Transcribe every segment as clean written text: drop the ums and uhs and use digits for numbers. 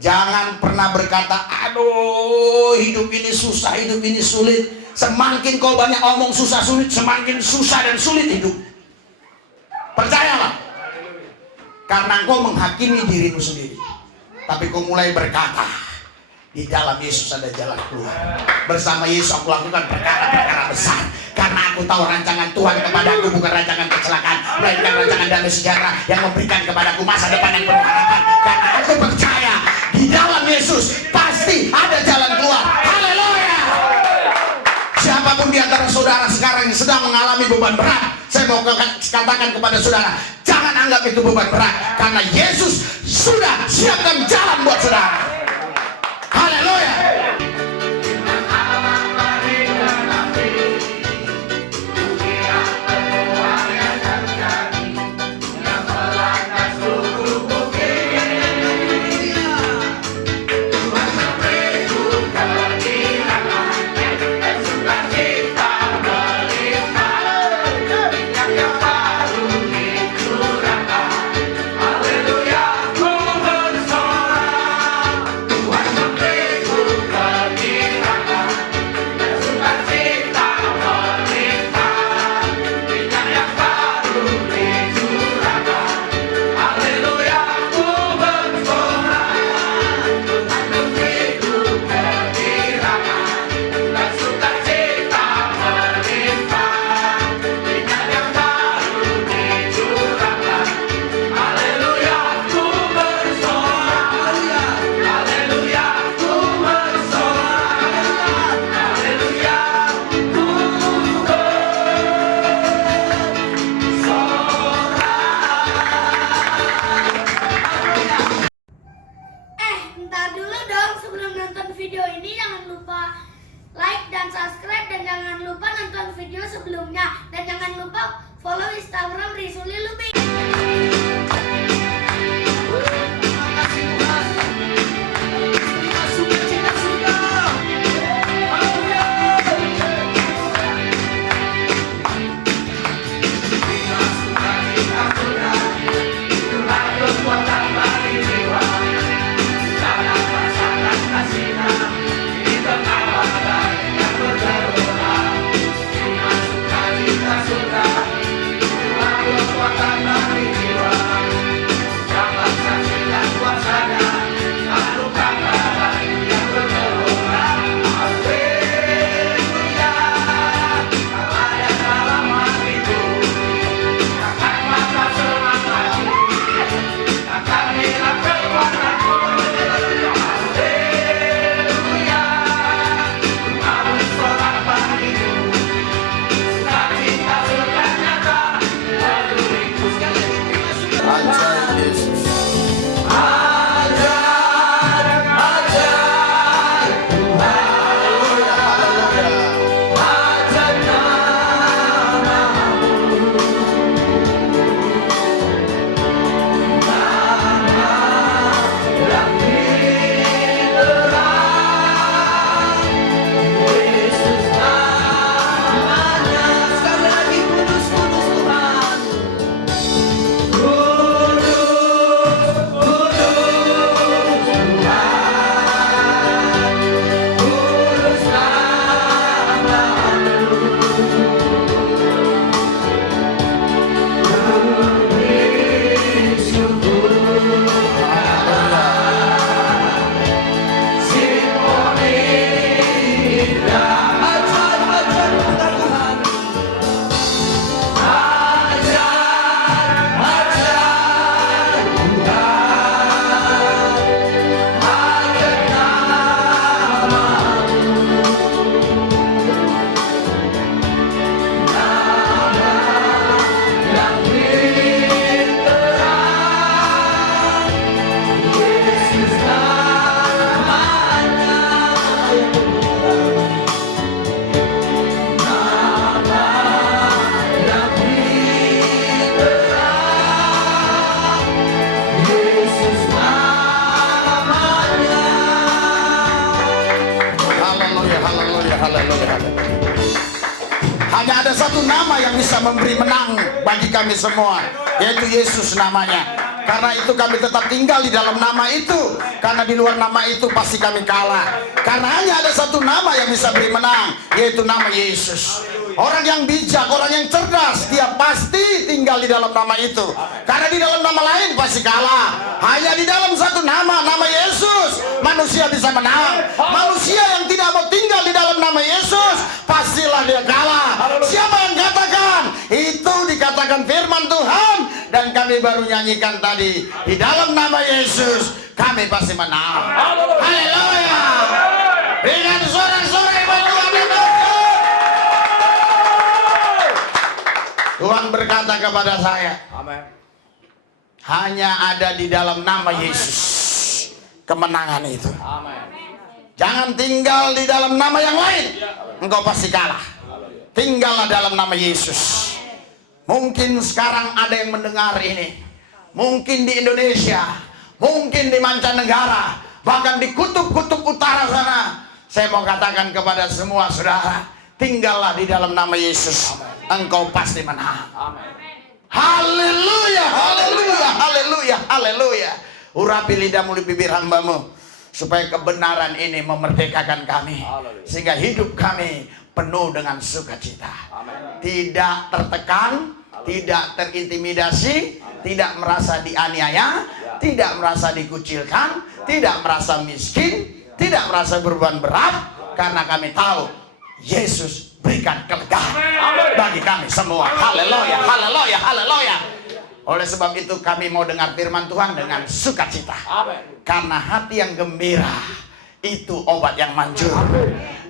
Jangan pernah berkata, aduh hidup ini susah, hidup ini sulit. Semakin kau banyak omong susah sulit, semakin susah dan sulit hidup. Percayalah. Karena kau menghakimi dirimu sendiri. Tapi kau mulai berkata, di dalam Yesus ada jalan keluar. Bersama Yesus aku lakukan perkara-perkara besar. Karena aku tahu rancangan Tuhan kepadaku bukan rancangan kecelakaan, melainkan rancangan damai sejahtera yang memberikan kepadaku masa depan yang penuh harapan. Karena aku percaya di dalam Yesus pasti ada jalan keluar. Haleluya. Siapapun di antara saudara sekarang yang sedang mengalami beban berat, saya mau katakan kepada saudara, jangan anggap itu beban berat, karena Yesus sudah siapkan jalan buat saudara. Haleluya. Video ini jangan lupa like dan subscribe, dan jangan lupa nonton video sebelumnya, dan jangan lupa follow Instagram Rizuli Lubis. Hanya ada satu nama yang bisa memberi menang bagi kami semua, yaitu Yesus namanya. Karena itu kami tetap tinggal di dalam nama itu. Karena di luar nama itu pasti kami kalah. Karena hanya ada satu nama yang bisa beri menang, yaitu nama Yesus. Orang yang bijak, orang yang cerdas, dia pasti tinggal di dalam nama itu. Karena di dalam nama lain pasti kalah. Hanya di dalam satu nama, nama Yesus, manusia bisa menang. Manusia yang tidak mau tinggal di dalam nama Yesus, pastilah dia kalah. Siapa yang katakan? Itu dikatakan firman Tuhan. Dan kami baru nyanyikan tadi, di dalam nama Yesus kami pasti menang. Haleluya. Dengan sorak-sorai Tuhan itu. Tuhan berkata kepada saya, Amin. hanya ada di dalam nama Yesus kemenangan itu. Amin. Jangan tinggal di dalam nama yang lain, engkau pasti kalah. Tinggallah dalam nama Yesus. Mungkin sekarang ada yang mendengar ini, mungkin di Indonesia, mungkin di mancanegara, bahkan di kutub-kutub utara sana. Saya mau katakan kepada semua saudara, tinggallah di dalam nama Yesus. Engkau pasti menang. Haleluya, haleluya, haleluya, haleluya. Urapi lidah mulut bibir hambamu, supaya kebenaran ini memerdekakan kami, sehingga hidup kami penuh dengan sukacita. Tidak tertekan, tidak terintimidasi, tidak merasa dianiaya, tidak merasa dikucilkan, tidak merasa miskin, tidak merasa beban berat, karena kami tahu Yesus berikan kelegaan bagi kami semua. Haleluya, haleluya, haleluya. Oleh sebab itu kami mau dengar firman Tuhan dengan sukacita. Karena hati yang gembira itu obat yang manjur.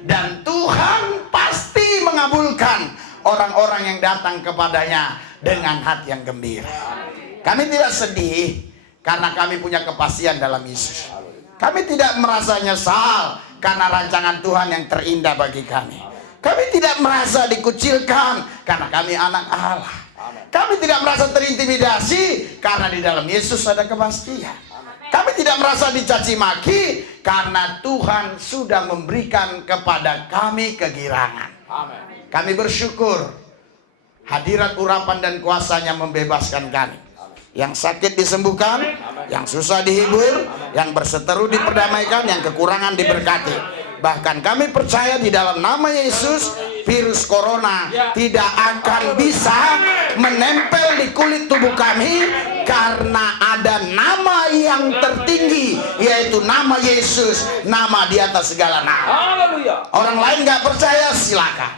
Dan Tuhan pasti mengabulkan orang-orang yang datang kepadanya dengan hati yang gembira. Kami tidak sedih karena kami punya kepastian dalam Yesus. Kami tidak merasa nyesal karena rancangan Tuhan yang terindah bagi kami. Kami tidak merasa dikucilkan karena kami anak Allah. Kami tidak merasa terintimidasi karena di dalam Yesus ada kepastian. Kami tidak merasa dicaci maki karena Tuhan sudah memberikan kepada kami kegirangan. Kami bersyukur hadirat urapan dan kuasanya membebaskan kami. Yang sakit disembuhkan, yang susah dihibur, yang berseteru diperdamaikan, yang kekurangan diberkati. Bahkan kami percaya di dalam nama Yesus, virus corona tidak akan bisa menempel di kulit tubuh kami, karena ada nama yang tertinggi, yaitu nama Yesus, nama di atas segala nama. Orang lain nggak percaya, silakan.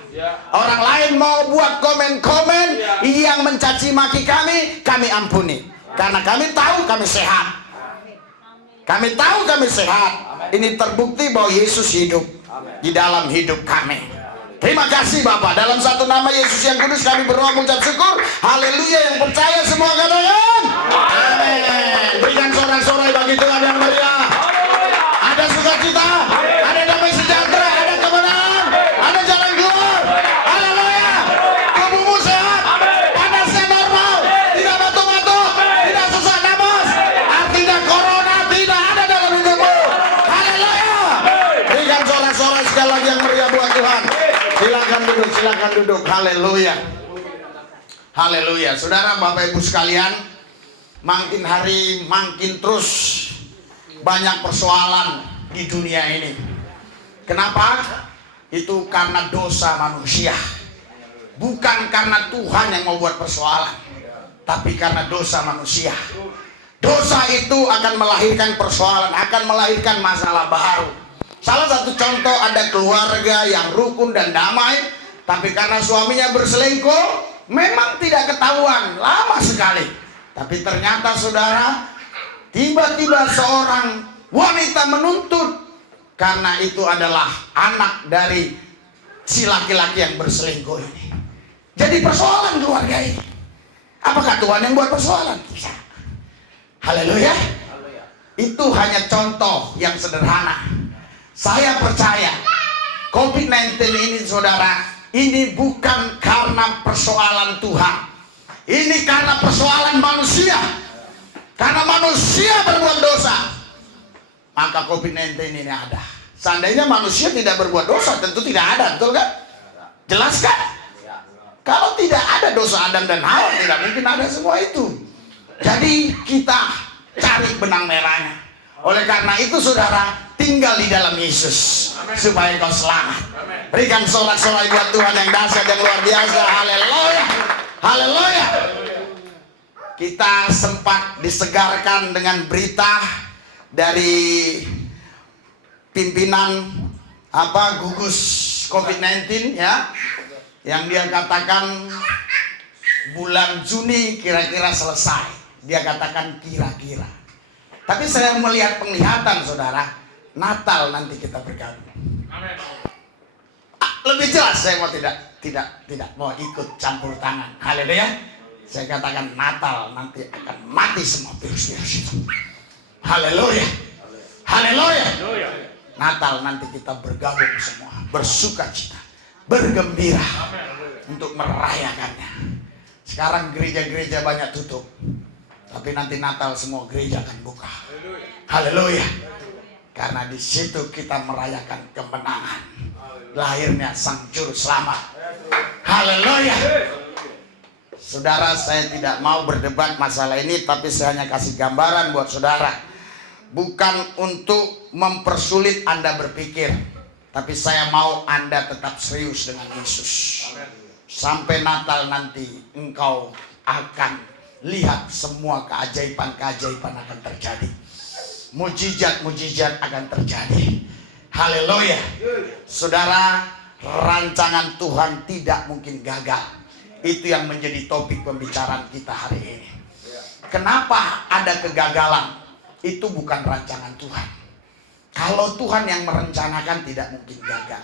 Orang lain mau buat komen-komen yang mencaci maki kami ampuni, karena kami tahu kami sehat. Kami tahu kami sehat. Ini terbukti bahwa Yesus hidup di dalam hidup kami. Terima kasih Bapak. Dalam satu nama Yesus yang kudus kami berdoa mengucap syukur. Haleluya. Yang percaya semua katakan amin. Berikan sorak-sorai bagi Tuhan yang meriah. Ada sukacita, ada damai sejahtera, ada kemenangan, ada jalan keluar. Haleluya. Tubuhmu sehat, panasnya normal, tidak batuk-batuk, tidak sesak napas. Artinya corona tidak ada dalam hidupmu. Haleluya. Berikan sorak-sorai sekali lagi yang meriah buat Tuhan. Silakan duduk, silakan duduk. Haleluya. Haleluya. Saudara, Bapak Ibu sekalian, makin hari makin terus banyak persoalan di dunia ini. Kenapa? Itu karena dosa manusia. Bukan karena Tuhan yang mau buat persoalan, tapi karena dosa manusia. Dosa itu akan melahirkan persoalan, akan melahirkan masalah baru. Salah satu contoh, ada keluarga yang rukun dan damai, tapi karena suaminya berselingkuh, memang tidak ketahuan, lama sekali. Tapi ternyata saudara, tiba-tiba seorang wanita menuntut, karena itu adalah anak dari si laki-laki yang berselingkuh ini. Jadi persoalan keluarga ini. Apakah Tuhan yang buat persoalan? Bisa. Haleluya. Itu hanya contoh yang sederhana. Saya percaya COVID-19 ini saudara, ini bukan karena persoalan Tuhan. Ini karena persoalan manusia. Karena manusia berbuat dosa, maka COVID-19 ini ada. Seandainya manusia tidak berbuat dosa, tentu tidak ada, betul kan? Jelas kan? Kalau tidak ada dosa Adam dan Hawa, tidak mungkin ada semua itu. Jadi kita cari benang merahnya. Oleh karena itu saudara, tinggal di dalam Yesus supaya kau selamat. Berikan sorak-sorai buat Tuhan yang dahsyat, yang luar biasa. Haleluya, haleluya. Kita sempat disegarkan dengan berita dari pimpinan gugus COVID-19 ya, yang dia katakan bulan Juni kira-kira selesai. Dia katakan kira-kira. Tapi saya melihat penglihatan saudara, Natal nanti kita bergabung. Amin. Lebih jelas saya mau tidak mau ikut campur tangan. Haleluya. Saya katakan Natal nanti akan mati semua virus-virus itu. Haleluya. Haleluya. Natal nanti kita bergabung semua, bersukacita, bergembira untuk merayakannya. Sekarang gereja-gereja banyak tutup, tapi nanti Natal semua gereja akan buka. Haleluya. Karena di situ kita merayakan kemenangan, lahirnya Sang Juru Selamat. Haleluya. Saudara, saya tidak mau berdebat masalah ini, tapi saya hanya kasih gambaran buat saudara. Bukan untuk mempersulit Anda berpikir, tapi saya mau Anda tetap serius dengan Yesus. Sampai Natal nanti engkau akan lihat semua keajaiban-keajaiban akan terjadi. Mujizat-mujizat akan terjadi. Haleluya. Saudara, rancangan Tuhan tidak mungkin gagal. Itu yang menjadi topik pembicaraan kita hari ini. Kenapa ada kegagalan? Itu bukan rancangan Tuhan. Kalau Tuhan yang merencanakan tidak mungkin gagal.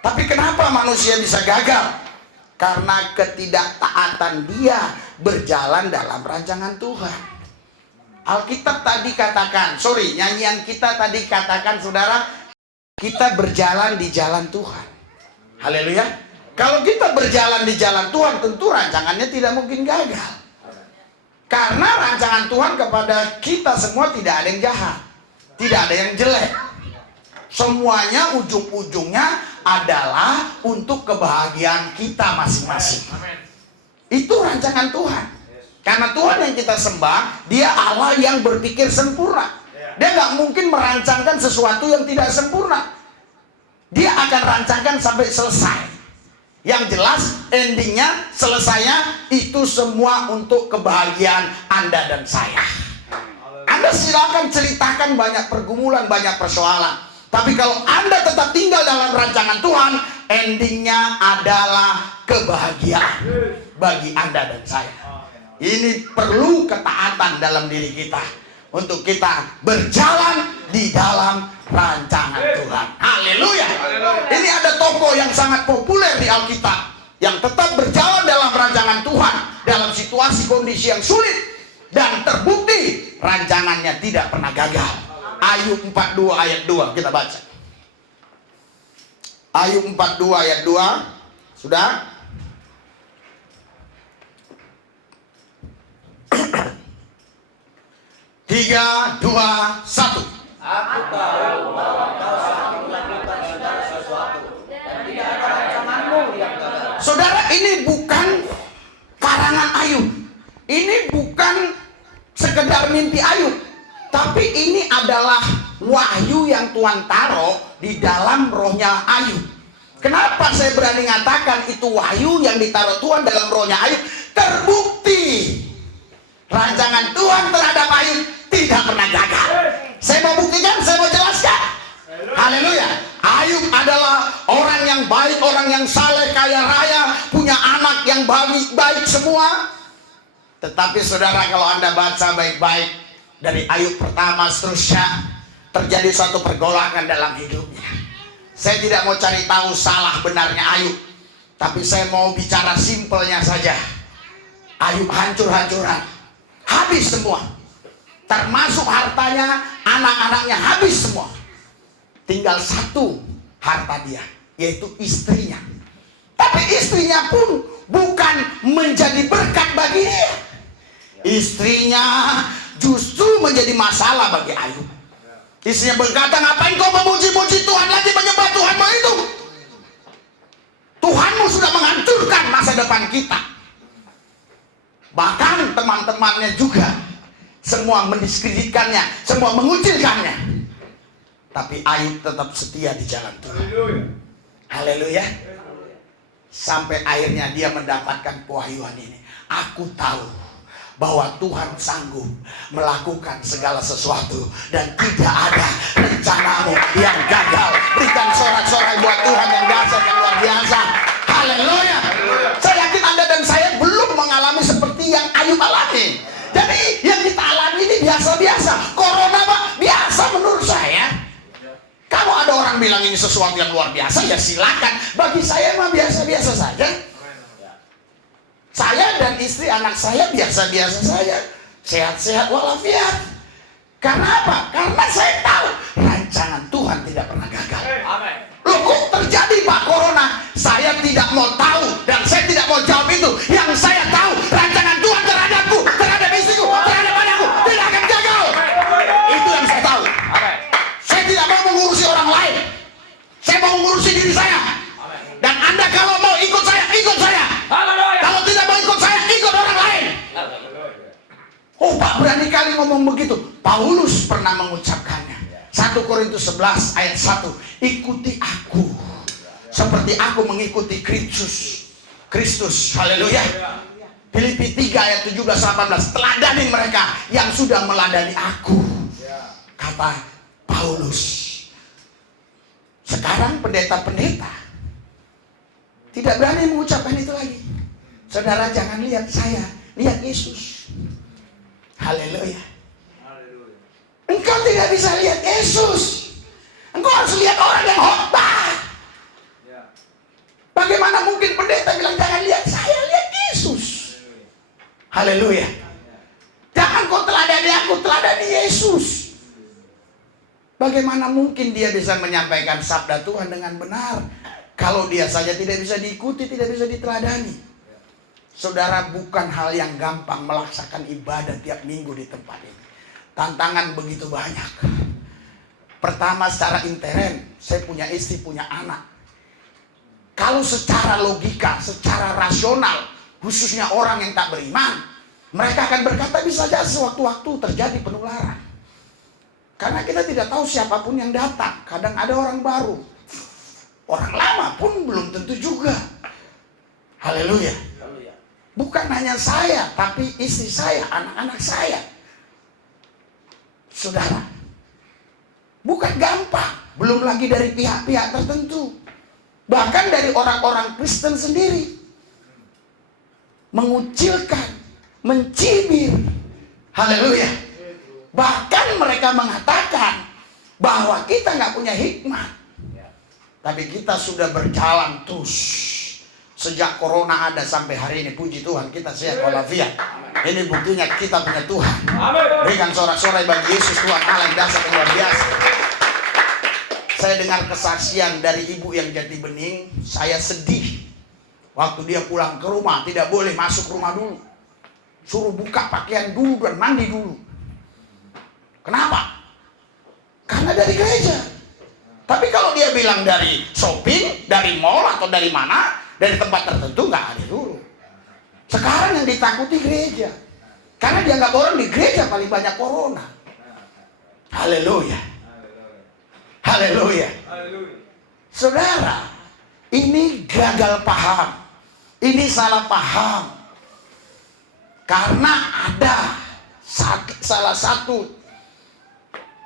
Tapi kenapa manusia bisa gagal? Karena ketidaktaatan dia berjalan dalam rancangan Tuhan. Alkitab tadi katakan, nyanyian kita tadi katakan saudara, kita berjalan di jalan Tuhan. Haleluya. Kalau kita berjalan di jalan Tuhan, tentu rancangannya tidak mungkin gagal. Karena rancangan Tuhan kepada kita semua tidak ada yang jahat, tidak ada yang jelek. Semuanya ujung-ujungnya adalah untuk kebahagiaan kita masing-masing. Itu rancangan Tuhan. Karena Tuhan yang kita sembah, Dia Allah yang berpikir sempurna. Dia nggak mungkin merancangkan sesuatu yang tidak sempurna. Dia akan rancangkan sampai selesai. Yang jelas endingnya, selesainya itu semua untuk kebahagiaan Anda dan saya. Anda silakan ceritakan banyak pergumulan, banyak persoalan. Tapi kalau Anda tetap tinggal dalam rancangan Tuhan, endingnya adalah kebahagiaan bagi Anda dan saya. Ini perlu ketaatan dalam diri kita untuk kita berjalan di dalam rancangan Tuhan. Haleluya. Ini ada tokoh yang sangat populer di Alkitab yang tetap berjalan dalam rancangan Tuhan dalam situasi kondisi yang sulit dan terbukti rancangannya tidak pernah gagal. Ayub 42 ayat 2 kita baca. Ayub 42 ayat 2. Sudah? Tiga, dua, satu. Aku tahu bahwa kau sanggup melakukan segala sesuatu dan tidak ada rancanganmu yang gagal. Saudara, ini bukan karangan Ayub. Ini bukan sekedar mimpi Ayub. Tapi ini adalah wahyu yang Tuhan taruh di dalam rohnya Ayub. Kenapa saya berani mengatakan itu wahyu yang ditaruh Tuhan dalam rohnya Ayub? Terbukti rancangan Tuhan terhadap Ayub tidak pernah gagal. Saya mau buktikan, saya mau jelaskan. Haleluya. Ayub adalah orang yang baik, orang yang saleh, kaya raya, punya anak yang baik semua. Tetapi saudara, kalau Anda baca baik-baik dari Ayub pertama seterusnya, terjadi suatu pergolakan dalam hidupnya. Saya tidak mau cari tahu salah benarnya Ayub, tapi saya mau bicara simpelnya saja. Ayub hancur-hancuran, habis semua, termasuk hartanya, anak-anaknya habis semua. Tinggal satu harta dia, yaitu istrinya. Tapi istrinya pun bukan menjadi berkat bagi dia. Istrinya justru menjadi masalah bagi Ayub. Istrinya berkata, ngapain kau memuji-muji Tuhan lagi, menyembah Tuhanmu itu? Tuhanmu sudah menghancurkan masa depan kita. Bahkan teman-temannya juga semua mendiskreditkannya, semua mengucilkannya. Tapi Ayub tetap setia di jalan Tuhan. Haleluya. Sampai akhirnya dia mendapatkan pewahyuan ini. Aku tahu bahwa Tuhan sanggup melakukan segala sesuatu dan tidak ada rencanamu yang gagal. Berikan sorak-sorai buat Tuhan yang dahsyat, yang luar biasa. Haleluya. Saya yakin Anda dan saya belum mengalami seperti yang Ayub alami. Jadi yang kita alami ini biasa-biasa. Corona Pak, biasa menurut saya. Kalau ada orang bilang ini sesuatu yang luar biasa, ya silakan. Bagi saya mah biasa-biasa saja. Saya dan istri anak saya biasa-biasa saja. Sehat-sehat walafiat. Karena apa? Karena saya tahu rancangan Tuhan tidak pernah gagal. Loh kok terjadi Pak Corona? Saya tidak mau tahu dan saya tidak mau jawab itu. Yang saya tahu rancangan Tuhan terhadapku, terhadap istriku, terhadap anakku tidak akan gagal. Itu yang saya tahu. Saya tidak mau mengurusi orang lain. Saya mau mengurusi diri saya. Dan Anda kalau mau ikut saya, ikut saya. Kalau tidak mau ikut saya, ikut orang lain. Oh Pak, berani kali ngomong begitu. Paulus pernah mengucapkannya. 1 Korintus 11 ayat 1. Ikuti aku seperti aku mengikuti Kristus. Haleluya. Filipi 3 ayat 17-18. Teladani mereka yang sudah meladani aku. Kata Paulus. Sekarang pendeta-pendeta tidak berani mengucapkan itu lagi. Saudara jangan lihat saya, lihat Yesus. Haleluya. Engkau tidak bisa lihat Yesus. Engkau harus lihat orang yang khotbah. Bagaimana mungkin pendeta bilang jangan lihat saya, lihat Yesus. Haleluya. Jangan kau teladani aku, teladani Yesus. Bagaimana mungkin dia bisa menyampaikan sabda Tuhan dengan benar kalau dia saja tidak bisa diikuti, tidak bisa diteladani. Saudara, bukan hal yang gampang melaksakan ibadah tiap minggu di tempat ini. Tantangan begitu banyak. Pertama secara intern, saya punya istri, punya anak. Kalau secara logika, secara rasional, khususnya orang yang tak beriman, mereka akan berkata bisa saja sewaktu-waktu terjadi penularan. Karena kita tidak tahu siapapun yang datang. Kadang ada orang baru. Orang lama pun belum tentu juga. Haleluya. Bukan hanya saya, tapi istri saya, anak-anak saya. Saudara, bukan gampang. Belum lagi dari pihak-pihak tertentu. Bahkan dari orang-orang Kristen sendiri. Mengucilkan, mencibir. Haleluya. Bahkan mereka mengatakan bahwa kita nggak punya hikmat. Tapi kita sudah berjalan terus. Sejak corona ada sampai hari ini, puji Tuhan, kita sehat walafiat. Ini buktinya kita punya Tuhan. Berikan sorak-sorai bagi Yesus, Tuhan Allah yang dahsyat dan luar biasa. Saya dengar kesaksian dari ibu yang Jati Bening. Saya sedih. Waktu dia pulang ke rumah, tidak boleh masuk rumah dulu. Suruh buka pakaian dulu dan mandi dulu. Kenapa? Karena dari gereja. Tapi kalau dia bilang dari shopping, dari mall atau dari mana, dari tempat tertentu, nggak ada dulu. Sekarang yang ditakuti gereja. Karena dianggap orang di gereja paling banyak corona. Haleluya. Haleluya. Saudara, ini gagal paham. Ini salah paham. Karena ada salah satu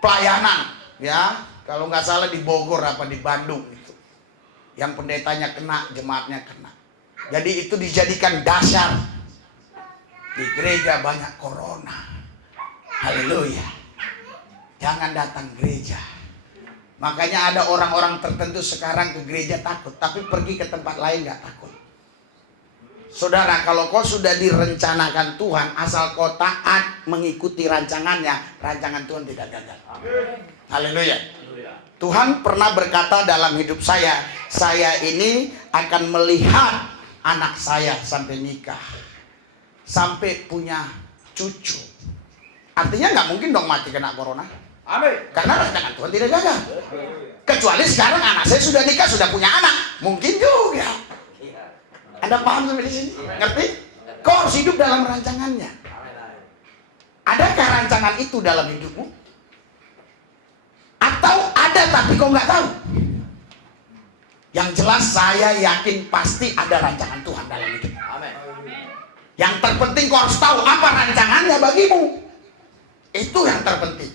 pelayanan, ya, kalau nggak salah di Bogor apa di Bandung itu, yang pendetanya kena, jemaatnya kena. Jadi itu dijadikan dasar di gereja banyak corona. Haleluya. Jangan datang gereja. Makanya ada orang-orang tertentu sekarang ke gereja takut, tapi pergi ke tempat lain nggak takut. Saudara, kalau kau sudah direncanakan Tuhan, asal kau taat mengikuti rancangannya, rancangan Tuhan tidak gagal. Haleluya. Tuhan pernah berkata dalam hidup saya ini akan melihat anak saya sampai nikah, sampai punya cucu. Artinya nggak mungkin dong mati kena corona. Amin. Karena rancangan Tuhan tidak gagal. Kecuali sekarang anak saya sudah nikah, sudah punya anak, mungkin juga. Anda paham sampai di sini? Ngerti? Kau harus hidup dalam rancangannya. Adakah rancangan itu dalam hidupmu? Atau ada tapi kau nggak tahu? Yang jelas saya yakin pasti ada rancangan Tuhan dalam hidupmu. Yang terpenting kau harus tahu apa rancangannya bagimu. Itu yang terpenting.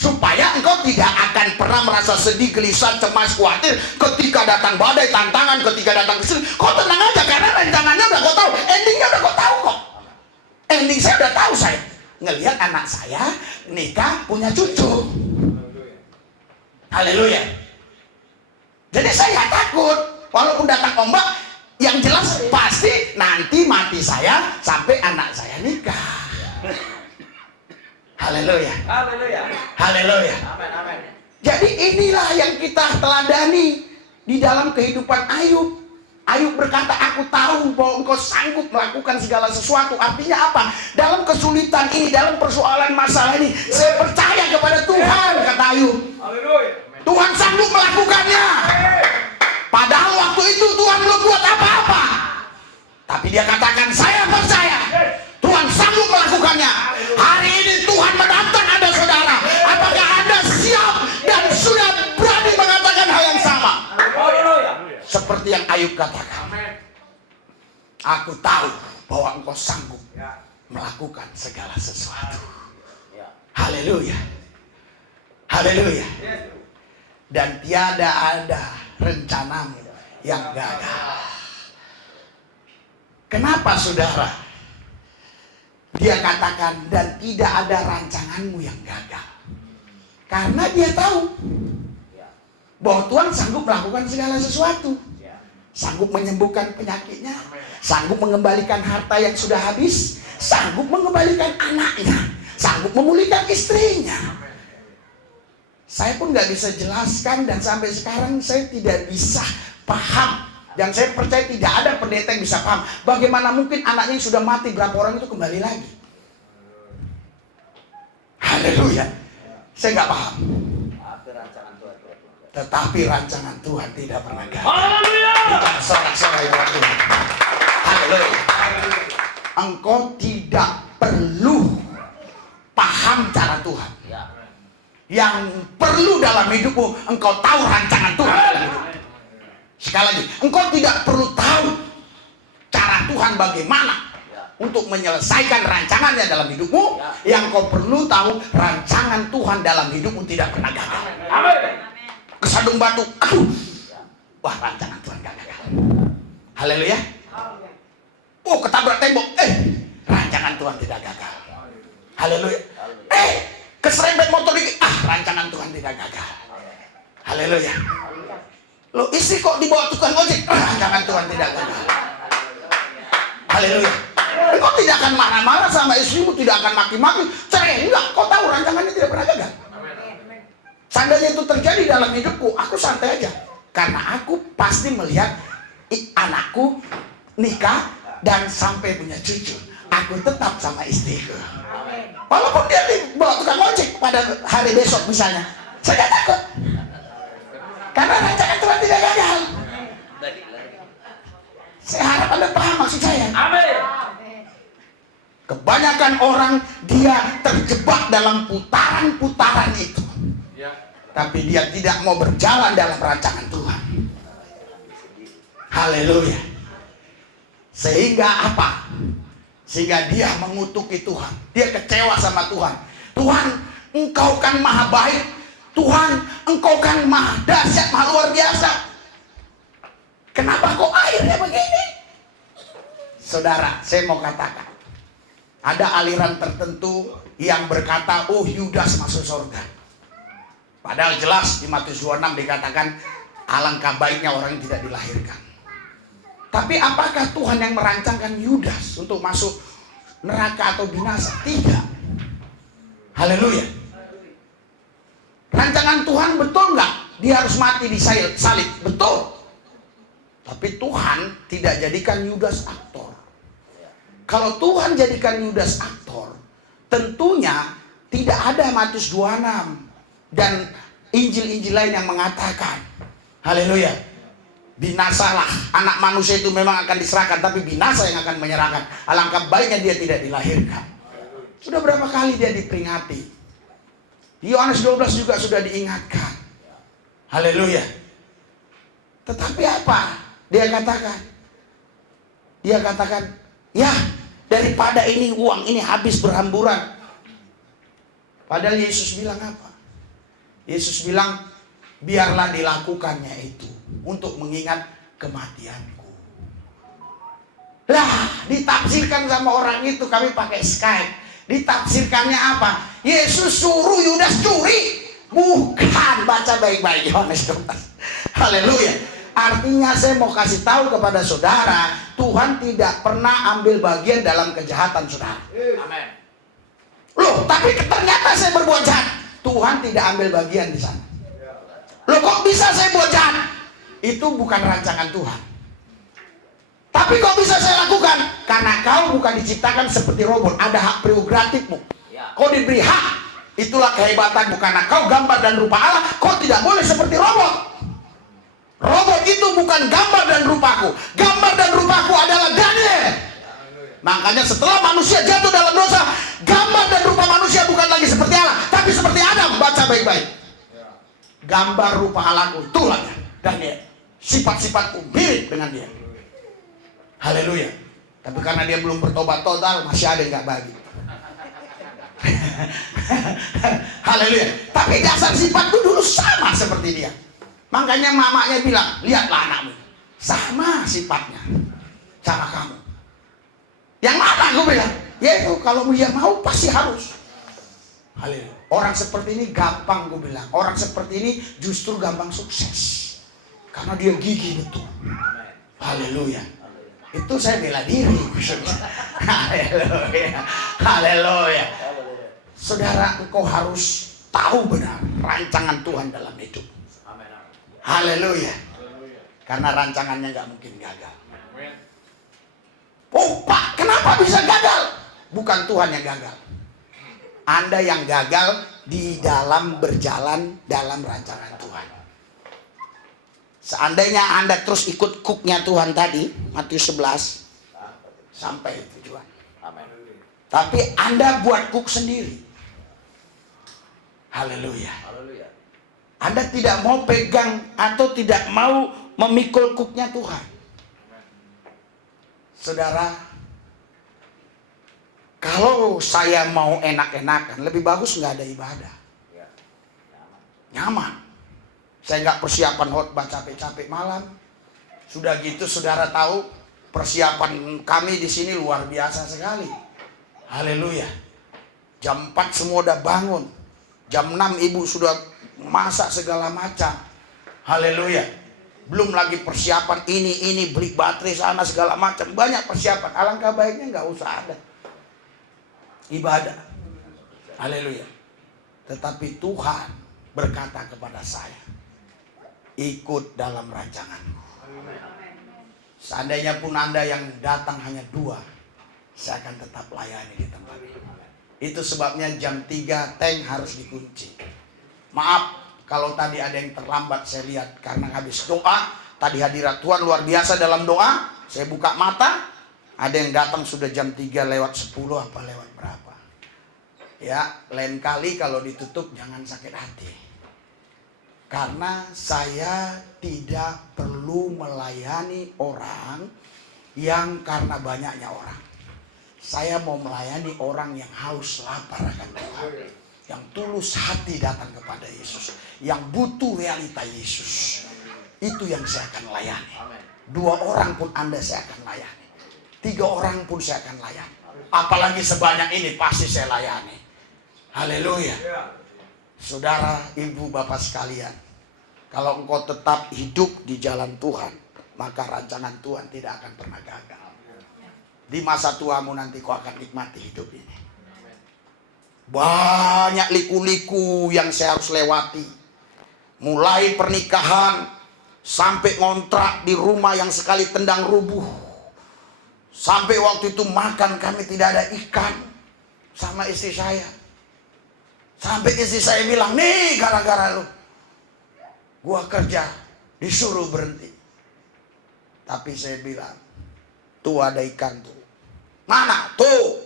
Supaya engkau tidak akan pernah merasa sedih, gelisah, cemas, khawatir ketika datang badai, tantangan, ketika datang kesulitan. Kau tenang aja karena rancangannya udah kau tahu, endingnya udah kau tahu kok. Ending saya udah tahu saya. Ngelihat anak saya nikah punya cucu. Haleluya. Jadi saya nggak takut. Walaupun datang ombak, yang jelas pasti nanti mati saya sampai anak saya nikah. Haleluya. Haleluya. Haleluya. Amin, amin. Jadi inilah yang kita teladani di dalam kehidupan Ayub. Ayub berkata, aku tahu bahwa engkau sanggup melakukan segala sesuatu. Artinya apa? Dalam kesulitan ini, dalam persoalan masalah ini, saya percaya kepada Tuhan, kata Ayub. Haleluya. Tuhan sanggup melakukannya. Padahal waktu itu Tuhan belum buat apa-apa. Tapi dia katakan, saya percaya Tuhan sanggup melakukannya. Hari ini Tuhan menantang Anda saudara. Apakah Anda siap dan sudah berani mengatakan hal yang sama? Haleluya. Seperti yang Ayub katakan. Aku tahu bahwa engkau sanggup melakukan segala sesuatu. Haleluya. Haleluya. Dan tiada ada rencanamu yang gagal. Kenapa saudara? Dia katakan dan tidak ada rancanganmu yang gagal. Karena dia tahu bahwa Tuhan sanggup melakukan segala sesuatu. Sanggup menyembuhkan penyakitnya, sanggup mengembalikan harta yang sudah habis, sanggup mengembalikan anaknya, sanggup memulihkan istrinya. Saya pun nggak bisa jelaskan dan sampai sekarang saya tidak bisa paham. Dan saya percaya tidak ada pendeta yang bisa paham bagaimana mungkin anaknya yang sudah mati berapa orang itu kembali lagi. Haleluya. Saya nggak paham. Tetapi rancangan Tuhan tidak pernah gagal. Haleluya. Sorak-sorai ya Tuhan. Haleluya. Engkau tidak perlu paham cara Tuhan. Yang perlu dalam hidupmu, engkau tahu rancangan Tuhan dalam hidupmu. Sekali lagi, engkau tidak perlu tahu cara Tuhan bagaimana untuk menyelesaikan rancangannya dalam hidupmu. Yang kau perlu tahu, rancangan Tuhan dalam hidupmu tidak pernah gagal. Amin. Kesadung batu, aduh, wah rancangan Tuhan gak gagal. Haleluya. Oh ketabrak tembok, rancangan Tuhan tidak gagal. Haleluya. Keserempet motor ini, rancangan Tuhan tidak gagal. Haleluya. Lo istri kok dibawa tukang ojek, rancangan Tuhan tidak gagal. Haleluya. Engkau tidak akan marah-marah sama istrimu, tidak akan maki-maki, cerai enggak. Kau tahu rancangannya tidak pernah gagal. Seandainya itu terjadi dalam hidupku, aku santai aja. Karena aku pasti melihat anakku nikah dan sampai punya cucu. Aku tetap sama istriku. Walaupun dia dibawa tukang ojek pada hari besok misalnya, saya gak takut. Karena rancangan Tuhan tidak gagal. Saya harap Anda paham maksud saya. Amin. Kebanyakan orang dia terjebak dalam putaran-putaran itu. Tapi dia tidak mau berjalan dalam rancangan Tuhan. Haleluya. Sehingga apa? Sehingga dia mengutuki Tuhan. Dia kecewa sama Tuhan. Tuhan, Engkau kan maha baik. Tuhan, Engkau kan maha dahsyat, maha luar biasa. Kenapa kok akhirnya begini? Saudara, saya mau katakan. Ada aliran tertentu yang berkata, oh Yudas masuk surga. Padahal jelas di Matius 26 dikatakan, alangkah baiknya orang yang tidak dilahirkan. Tapi apakah Tuhan yang merancangkan Yudas untuk masuk neraka atau binasa? Tidak. Haleluya. Rancangan Tuhan betul nggak? Dia harus mati di salib. Betul. Tapi Tuhan tidak jadikan Yudas aktor. Kalau Tuhan jadikan Yudas aktor, tentunya tidak ada Matius 26 dan Injil-Injil lain yang mengatakan, haleluya, Binasalah, anak manusia itu memang akan diserahkan, tapi binasa yang akan menyerahkan. Alangkah baiknya dia tidak dilahirkan. Sudah berapa kali dia diperingati. Di Yohanes 12 juga sudah diingatkan. Haleluya. Tetapi apa? Dia katakan, ya daripada ini uang ini habis berhamburan. Padahal Yesus bilang apa? Yesus bilang, biarlah dilakukannya itu untuk mengingat kematianku. Lah, ditafsirkan sama orang itu, kami pakai Skype. Ditafsirkannya apa? Yesus suruh Yudas curi. Bukan, baca baik-baik Yohanes 12. Haleluya. Artinya saya mau kasih tahu kepada saudara, Tuhan tidak pernah ambil bagian dalam kejahatan saudara. Amin. Loh, tapi ternyata saya berbuat jahat. Tuhan tidak ambil bagian di sana. Loh, kok bisa saya buat jahat? Itu bukan rancangan Tuhan. Tapi kok bisa saya lakukan? Karena kau bukan diciptakan seperti robot. Ada hak prerogatifmu. Kau diberi hak. Itulah kehebatanmu. Karena kau gambar dan rupa Allah, kau tidak boleh seperti robot. Robot itu bukan gambar dan rupaku. Gambar dan rupaku adalah Daniel. Makanya setelah manusia jatuh dalam dosa, gambar dan rupa manusia bukan lagi seperti Allah, tapi seperti Adam. Baca baik-baik. Gambar rupa Allahku, itulah Daniel. Sifat-sifatku mirip dengan dia. Haleluya. Tapi karena dia belum bertobat total, masih ada yang gak bagi. Haleluya. Tapi dasar sifatku dulu sama seperti dia. Makanya mamanya bilang, lihatlah anakmu, sama sifatnya sama kamu. Yang mana aku bilang? Yaitu kalau dia mau pasti harus. Haleluya. Orang seperti ini gampang, gue bilang. Orang seperti ini justru gampang sukses. Karena dia gigih betul. Haleluya. Itu saya bela diri. Haleluya. Haleluya. Saudara, engkau harus tahu benar rancangan Tuhan dalam hidup. Haleluya. Karena rancangannya gak mungkin gagal. Oh Pak, kenapa bisa gagal? Bukan Tuhan yang gagal. Anda yang gagal di dalam berjalan dalam rancangan Tuhan. Seandainya Anda terus ikut cooknya Tuhan tadi, Matius 11, sampai tujuan. Tapi Anda buat cook sendiri. Haleluya. Anda tidak mau pegang atau tidak mau memikul cooknya Tuhan. Saudara, kalau saya mau enak-enakan, lebih bagus nggak ada ibadah. Nyaman. Saya nggak persiapan khotbah capek-capek malam. Sudah gitu, saudara tahu persiapan kami di sini luar biasa sekali. Haleluya. Jam 4 semua udah bangun. Jam 6 ibu sudah masak segala macam. Haleluya. Belum lagi persiapan ini beli baterai sana segala macam, banyak persiapan. Alangkah baiknya nggak usah ada ibadah. Haleluya. Tetapi Tuhan berkata kepada saya, ikut dalam rancanganku. Seandainya pun Anda yang datang hanya 2, saya akan tetap layani di tempat ini. Itu sebabnya jam 3 tank harus dikunci. Maaf kalau tadi ada yang terlambat, saya lihat karena habis doa. Tadi hadirat Tuhan luar biasa dalam doa. Saya buka mata, ada yang datang sudah jam 3 lewat 10 apa lewat berapa. Ya, lain kali kalau ditutup jangan sakit hati. Karena saya tidak perlu melayani orang yang karena banyaknya orang. Saya mau melayani orang yang haus lapar akan Tuhan. Yang tulus hati datang kepada Yesus, yang butuh realita Yesus, itu yang saya akan layani. 2 orang pun Anda saya akan layani, 3 orang pun saya akan layani. Apalagi sebanyak ini pasti saya layani. Haleluya. Saudara, ibu, bapak sekalian, kalau engkau tetap hidup di jalan Tuhan, maka rancangan Tuhan tidak akan pernah gagal. Di masa tuamu nanti kau akan nikmati hidup ini. Banyak liku-liku yang saya harus lewati. Mulai pernikahan sampai ngontrak di rumah yang sekali tendang rubuh. Sampai waktu itu makan kami tidak ada ikan sama istri saya. Sampai istri saya bilang, nih gara-gara lu gua kerja disuruh berhenti. Tapi saya bilang, tuh ada ikan tuh. Mana? Tuh.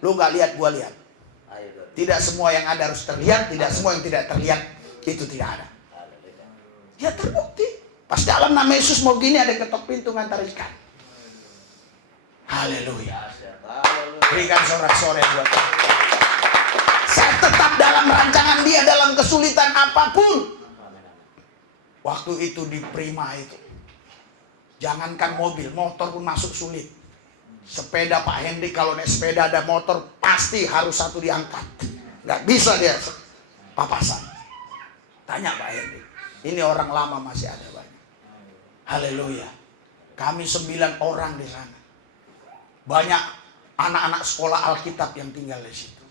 Lu gak lihat, gua lihat. Tidak semua yang ada harus terlihat, tidak semua yang tidak terlihat itu tidak ada. Ya terbukti. Pas dalam nama Yesus mau gini ada ketok pintu ngantar ikan. Haleluya. Berikan sorak-sorai buat Tuhan. Saya tetap dalam rancangan Dia dalam kesulitan apapun. Waktu itu di Prima itu, jangankan mobil, motor pun masuk sulit. Sepeda Pak Hendy, kalau naik sepeda ada motor pasti harus satu diangkat, nggak bisa dia papasan. Tanya Pak Hendy, ini orang lama masih ada banyak. Haleluya. Kami 9 orang di sana. Banyak anak-anak sekolah Alkitab yang tinggal di situ.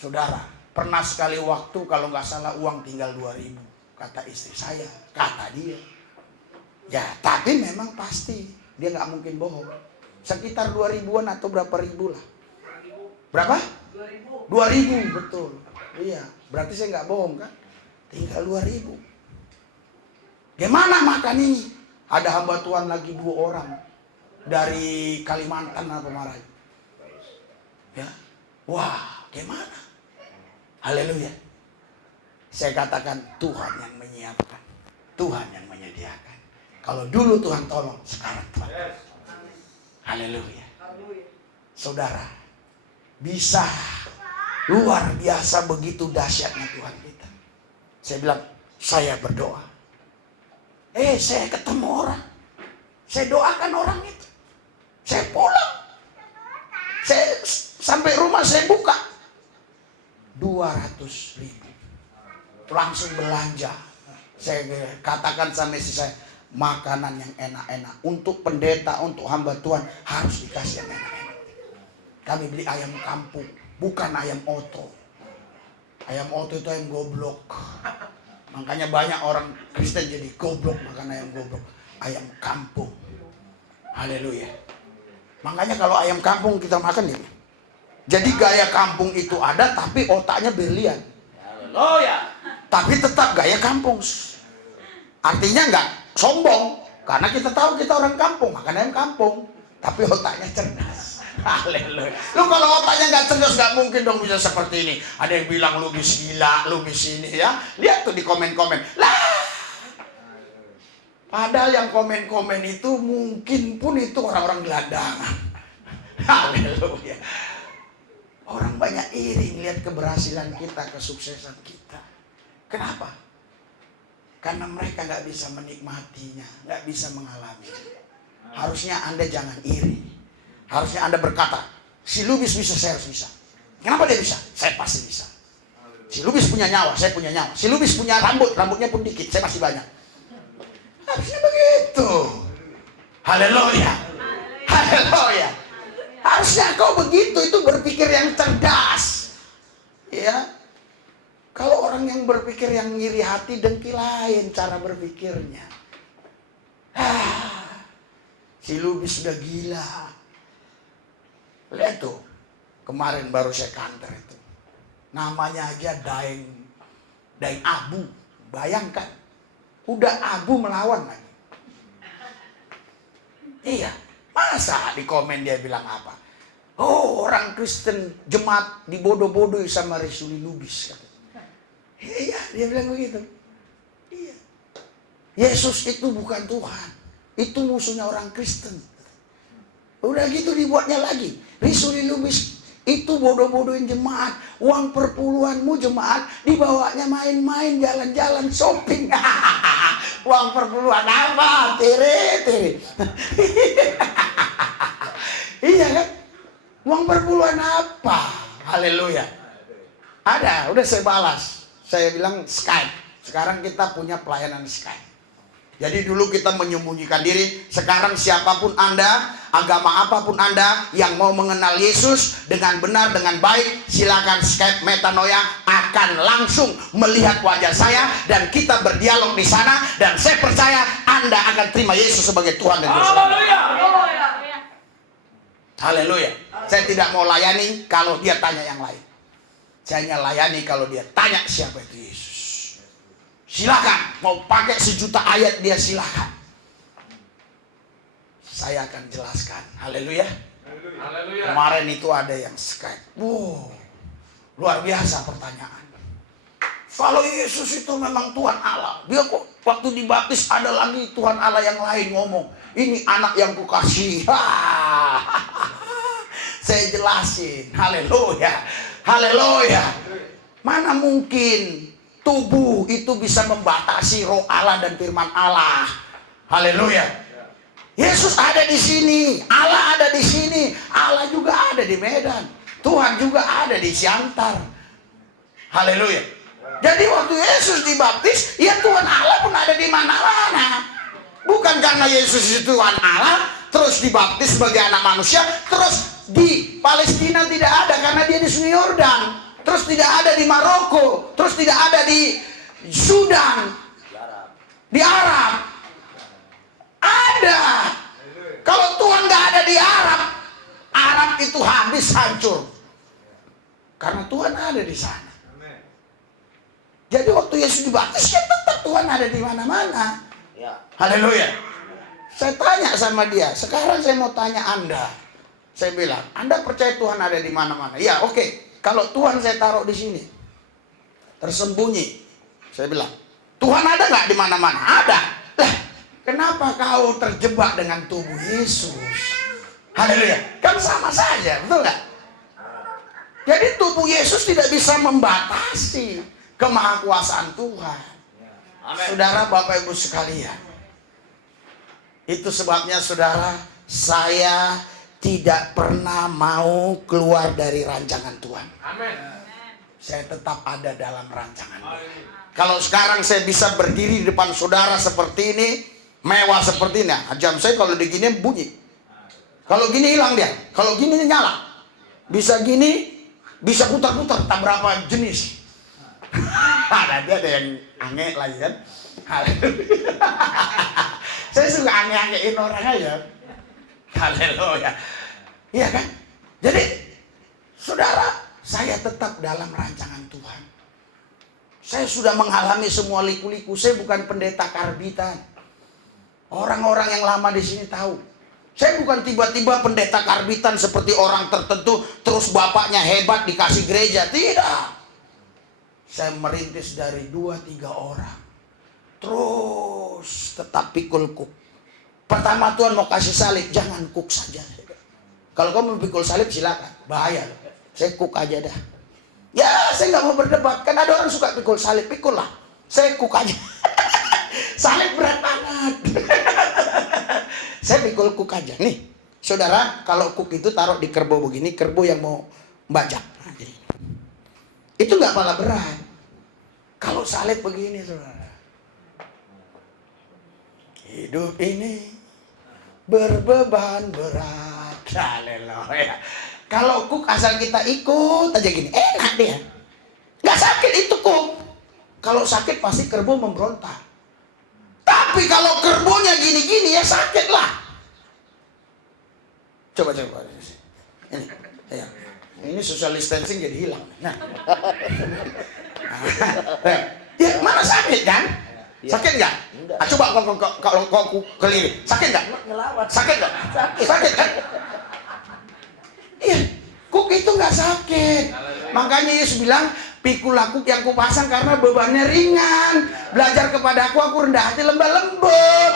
Saudara, pernah sekali waktu kalau nggak salah uang tinggal 2.000, kata istri saya, kata dia. Ya, tapi memang pasti dia nggak mungkin bohong. Sekitar 2.000-an atau berapa ribu lah. Berapa? 2.000, betul. Iya, berarti saya nggak bohong kan? Tinggal 2.000. Gimana makan ini? Ada hamba Tuhan lagi 2 orang dari Kalimantan apa Marayu. Ya, wah, gimana? Haleluya. Saya katakan Tuhan yang menyiapkan, Tuhan yang menyediakan. Kalau dulu Tuhan tolong, sekarang Tuhan. Haleluya. Saudara, bisa luar biasa begitu dahsyatnya Tuhan kita. Saya bilang, saya berdoa. Saya ketemu orang. Saya doakan orang itu. Saya pulang. Saya sampai rumah saya buka. 200.000. Langsung belanja. Saya katakan sama istri saya, makanan yang enak-enak. Untuk pendeta, untuk hamba Tuhan harus dikasih yang enak-enak. Kami beli ayam kampung, bukan ayam oto. Ayam oto itu ayam goblok. Makanya banyak orang Kristen jadi goblok makan ayam goblok. Ayam kampung. Haleluya. Makanya kalau ayam kampung kita makan ini. Jadi gaya kampung itu ada tapi otaknya berlian. Haleluya. Tapi tetap gaya kampung. Artinya enggak sombong. Karena kita tahu kita orang kampung, makan ayam kampung. Tapi otaknya cerdas. Haleluya. Lu kalau otaknya nggak cerdas nggak mungkin dong bisa seperti ini. Ada yang bilang lu bis gila, lu bis ini ya. Lihat tuh di komen-komen. Lah. Padahal yang komen-komen itu mungkin pun itu orang-orang gelandangan. Haleluya. Orang banyak iri lihat keberhasilan kita, kesuksesan kita. Kenapa? Karena mereka nggak bisa menikmatinya, nggak bisa mengalami. Harusnya Anda jangan iri. Harusnya Anda berkata, si Lubis bisa, saya harus bisa. Kenapa dia bisa? Saya pasti bisa. Si Lubis punya nyawa, saya punya nyawa. Si Lubis punya rambut, rambutnya pun dikit, saya masih banyak. Harusnya begitu. Haleluya. Haleluya. Harusnya kau begitu, itu berpikir yang cerdas. Ya. Kalau orang yang berpikir yang ngiri hati, dengki lain cara berpikirnya. Si Lubis sudah gila. Lihat tuh, kemarin baru saya kantor itu. Namanya aja Daeng Abu. Bayangkan, udah Abu melawan lagi. Iya, masa di komen dia bilang apa? Oh, orang Kristen jemaat dibodoh-bodohi sama Resuli Lubis. Iya, dia bilang begitu. Iya. Yesus itu bukan Tuhan. Itu musuhnya orang Kristen. Udah gitu dibuatnya lagi. Resuli Lubis itu bodoh-bodohin jemaat. Uang perpuluhanmu jemaat dibawanya main-main, jalan-jalan, shopping. Uang perpuluhan apa? Tiri. Iya kan? Uang perpuluhan apa? Haleluya. Ada, udah saya balas. Saya bilang Skype. Sekarang kita punya pelayanan Skype. Jadi dulu kita menyembunyikan diri. Sekarang siapapun Anda, agama apapun Anda yang mau mengenal Yesus dengan benar, dengan baik, silakan Skype Metanoia, akan langsung melihat wajah saya dan kita berdialog di sana, dan saya percaya Anda akan terima Yesus sebagai Tuhan dan Juru Selamat. Haleluya. Saya tidak mau layani kalau dia tanya yang lain. Saya hanya layani kalau dia tanya siapa itu Yesus. Silakan, mau pakai 1.000.000 ayat dia silakan. saya akan jelaskan. Haleluya. Haleluya. Kemarin itu ada yang Skype. Wow, luar biasa pertanyaan. Kalau Yesus itu memang Tuhan Allah, dia kok waktu dibaptis ada lagi Tuhan Allah yang lain ngomong, ini anak yang kukasihi. Saya jelasin, haleluya, haleluya. Mana mungkin tubuh itu bisa membatasi roh Allah dan firman Allah. Haleluya. Yesus ada di sini, Allah ada di sini, Allah juga ada di Medan, Tuhan juga ada di Siantar. Haleluya. Jadi waktu Yesus dibaptis, ya Tuhan Allah pun ada di mana-mana. Bukan karena Yesus itu Tuhan Allah, terus dibaptis sebagai anak manusia, terus di Palestina tidak ada karena dia di Sungai Yordan, terus tidak ada di Maroko, terus tidak ada di Sudan, di Arab. Ada. Kalau Tuhan nggak ada di Arab, Arab itu habis hancur. Karena Tuhan ada di sana. Jadi waktu Yesus dibaptis, ya tetap Tuhan ada di mana-mana. Ya. Haleluya. Saya tanya sama dia, sekarang saya mau tanya Anda. Saya bilang, Anda percaya Tuhan ada di mana-mana? Ya, oke. Kalau Tuhan saya taruh di sini, tersembunyi. Saya bilang, Tuhan ada nggak di mana-mana? Ada. Lah, kenapa kau terjebak dengan tubuh Yesus? Haleluya. Kan sama saja, betul nggak? Jadi tubuh Yesus tidak bisa membatasi kemahakuasaan Tuhan. Amen. Saudara, Bapak Ibu sekalian, itu sebabnya saudara, saya tidak pernah mau keluar dari rancangan Tuhan. Amin. Saya tetap ada dalam rancangan Tuhan. Kalau sekarang saya bisa berdiri di depan saudara seperti ini, mewah seperti ini, jam saya kalau digini bunyi, kalau gini hilang dia, kalau gini nyala, bisa gini, bisa putar-putar, tak berapa jenis. Nanti ada yang aneh lagi kan. Saya suka aneh-anehin orang aja. Haleluya. Iya kan? Jadi saudara, saya tetap dalam rancangan Tuhan. Saya sudah mengalami semua liku-liku. Saya bukan pendeta karbitan. Orang-orang yang lama di sini tahu. Saya bukan tiba-tiba pendeta karbitan seperti orang tertentu terus bapaknya hebat dikasih gereja. Tidak. Saya merintis dari 2-3 orang. Terus tetap pikul kuk. Pertama Tuhan mau kasih salib, jangan kuk saja. Kalau kau mau pikul salib silakan, bahaya loh. Saya kuk aja dah. Ya saya nggak mau berdebat, kan ada orang suka pikul salib, pikul lah. Saya kuk aja. Salib berat banget. Saya pikul kuk aja. Nih, saudara, kalau kuk itu taruh di kerbau begini, kerbau yang mau bajak. Itu nggak malah berat. Kalau salib begini, saudara. Hidup ini berbeban berat. Haleluya. Kalau kuk asal kita ikut aja gini, enak dia. Nggak sakit itu kuk. Kalau sakit pasti kerbau memberontak. Tapi kalau kerbaunya gini-gini ya sakit lah. Coba. Ini, ya. Ini social distancing jadi hilang. Nah. Ya, mana sakit kan? Sakit nggak? Coba kalau kau keliling, sakit nggak? Sakit nggak? Sakit kan? Iya, kuk itu nggak sakit. Makanya Yesus bilang, pikul aku yang kupasang karena bebannya ringan. Belajar kepada aku rendah hati, lemah lembut.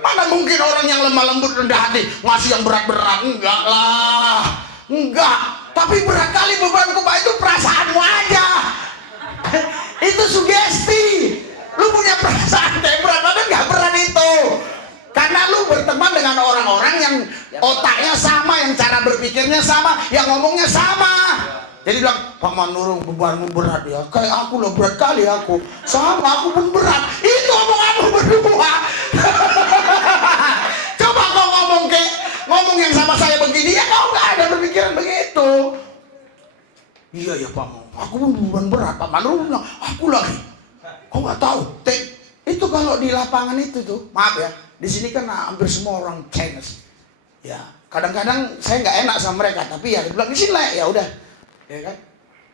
Mana mungkin orang yang lemah lembut rendah hati ngasih yang berat-berat? Enggak lah, enggak. Tapi berat kali bebanku Pak, itu perasaanmu aja. Itu sugesti. Lu punya perasaan kayak berat, tapi nggak berat itu. Karena lu berteman dengan orang-orang yang otaknya sama, yang cara berpikirnya sama, yang ngomongnya sama. Jadi bilang, Pak Manurung bebanmu berat ya. Kayak aku loh, berat kali aku. Sama, aku pun berat. Itu omonganmu berdua. Coba kau ngomong yang sama saya begini, ya kau nggak ada berpikiran begitu. Iya ya Pak, aku pun beban berat. Pak Manurung bilang, aku lagi. Kau nggak tahu, itu kalau di lapangan itu tuh, maaf ya, di sini kan hampir semua orang Chinese. Ya, kadang-kadang saya nggak enak sama mereka, tapi ya dibilang di sini lah, ya udah, ya kan?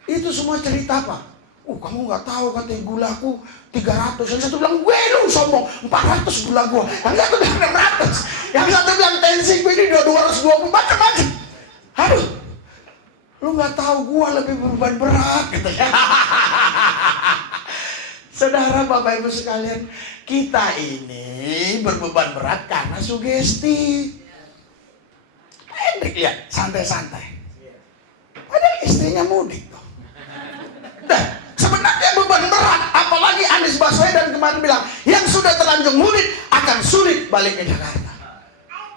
Itu semua cerita apa? Kamu nggak tahu katanya gulaku 300. Yang satu bilang, gue lu sombong 400 gula gue. Yang satu bilang 600. Yang satu bilang tensi gue ini 220, macam-macam. Aduh, lu nggak tahu gue lebih beban berat katanya. Saudara, Bapak Ibu sekalian, kita ini berbeban berat karena sugesti. Hendrik lihat, santai-santai. Padahal istrinya mudik tuh. Nah, sebenarnya beban berat. Apalagi Anies Baswedan kemarin bilang, yang sudah terlanjur mudik akan sulit balik ke Jakarta.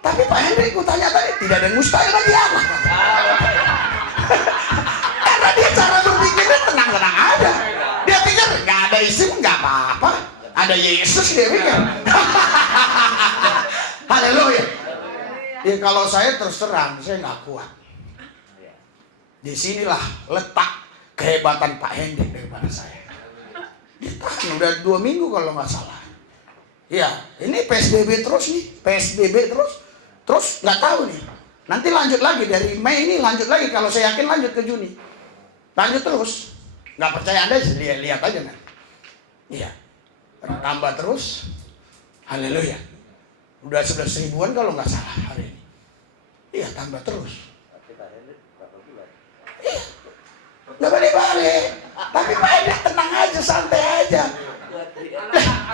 Tapi Pak Hendrik, ku tanya tadi, tidak ada yang mustahil bagi Allah. Karena dia cara berpikirnya tenang-tenang aja. Dia pikir nggak ada istri nggak apa-apa, ada Yesus dia pikir. Haleluya. Ya kalau saya terus terang, saya nggak kuat. Disinilah letak kehebatan Pak Hendrik daripada saya. Dia tahan udah 2 minggu kalau nggak salah. Ya, ini PSBB terus nih, PSBB terus nggak tahu nih. Nanti lanjut lagi dari Mei ini lanjut lagi, kalau saya yakin lanjut ke Juni. Lanjut terus. Nggak percaya Anda, lihat aja kan. Iya. Tambah terus. Haleluya. Udah 11 ribuan kalau nggak salah hari ini. Iya, tambah terus. Iya. Nggak balik-balik. Tapi Pak Hendrik tenang aja, santai aja.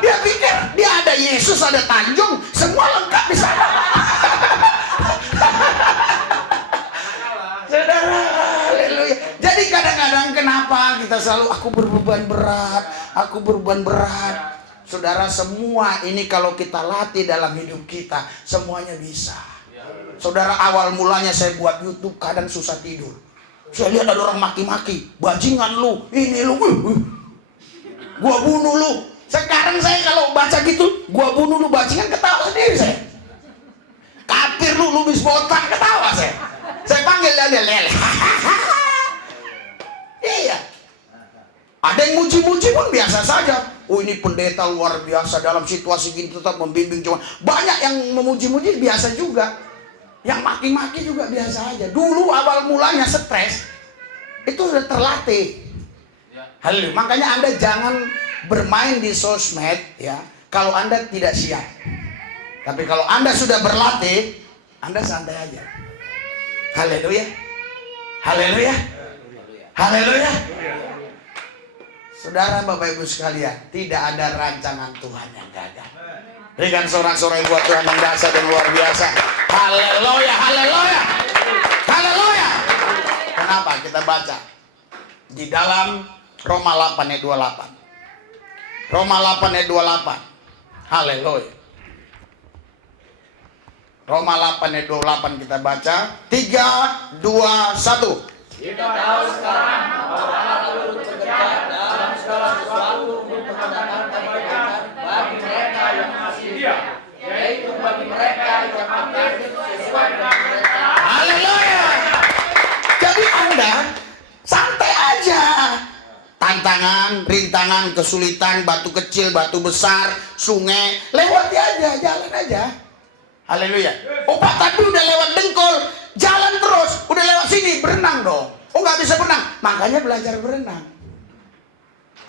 Dia pikir dia ada Yesus, ada Tanjung, semua lengkap di sana. Saudara, haleluya. Jadi kadang-kadang kenapa kita selalu aku berbeban berat. Saudara, semua ini kalau kita latih dalam hidup kita, semuanya bisa. Saudara, awal mulanya saya buat YouTube kadang susah tidur. Saya lihat ada orang maki-maki, bajingan lu, ini lu, gua bunuh lu. Sekarang saya kalau baca gitu, gua bunuh lu, bajingan, ketawa sendiri saya. Kafir lu bis botak, ketawa saya. Saya panggil dia lele. Iya. Ada yang muji-muji pun biasa saja. Oh, ini pendeta luar biasa dalam situasi gini tetap membimbing cuma. Banyak yang memuji-muji biasa juga. Yang maki-maki juga biasa aja. Dulu awal mulanya stres, itu sudah terlatih. Haleluya. Makanya Anda jangan bermain di sosmed ya kalau Anda tidak siap. Tapi kalau Anda sudah berlatih, Anda santai aja. Haleluya. Haleluya. Haleluya. Saudara, Bapak Ibu sekalian, tidak ada rancangan Tuhan yang gagal. Berikan sorak-sorai buat Tuhan yang dahsyat dan luar biasa. Haleluya, haleluya. Haleluya. Kenapa? Kita baca di dalam Roma 8 ayat 28. Roma 8 ayat 28. Haleluya. Roma 8 ayat 28 kita baca. 3, 2, 1. Kita tahu sekarang bahwa Allah turut bekerja dalam segala sesuatu untuk mendatangkan kebaikan bagi mereka yang mengasihi Dia, yaitu bagi mereka yang akan sesuai dengan mereka. Haleluya. Jadi Anda santai aja. Tantangan, rintangan, kesulitan, batu kecil, batu besar, sungai, lewati aja, jalan aja. Haleluya. Oh Pak, tapi udah lewat Dengkol, jalan terus. Udah lewat sini, berenang dong. Oh nggak bisa berenang, makanya belajar berenang.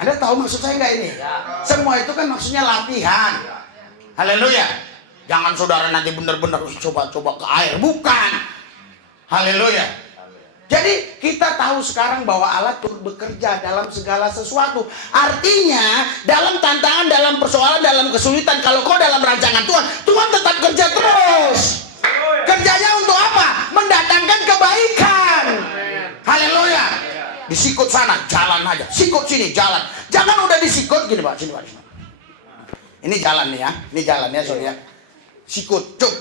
Anda tahu maksud saya nggak ini? Semua itu kan maksudnya latihan. Haleluya. Jangan saudara nanti benar-benar coba-coba ke air, bukan. Haleluya. Jadi kita tahu sekarang bahwa Allah turut bekerja dalam segala sesuatu. Artinya dalam tantangan, dalam persoalan, dalam kesulitan, kalau kau dalam rancangan Tuhan, Tuhan tetap kerja terus. Kerjanya untuk apa? Mendatangkan kebaikan. Haleluya. Disikut sana, jalan aja. Sikut sini, jalan. Jangan udah disikut gini Pak, sini Pak. Ini jalan nih ya, ini jalan ya sorry ya. Sikut, cuk.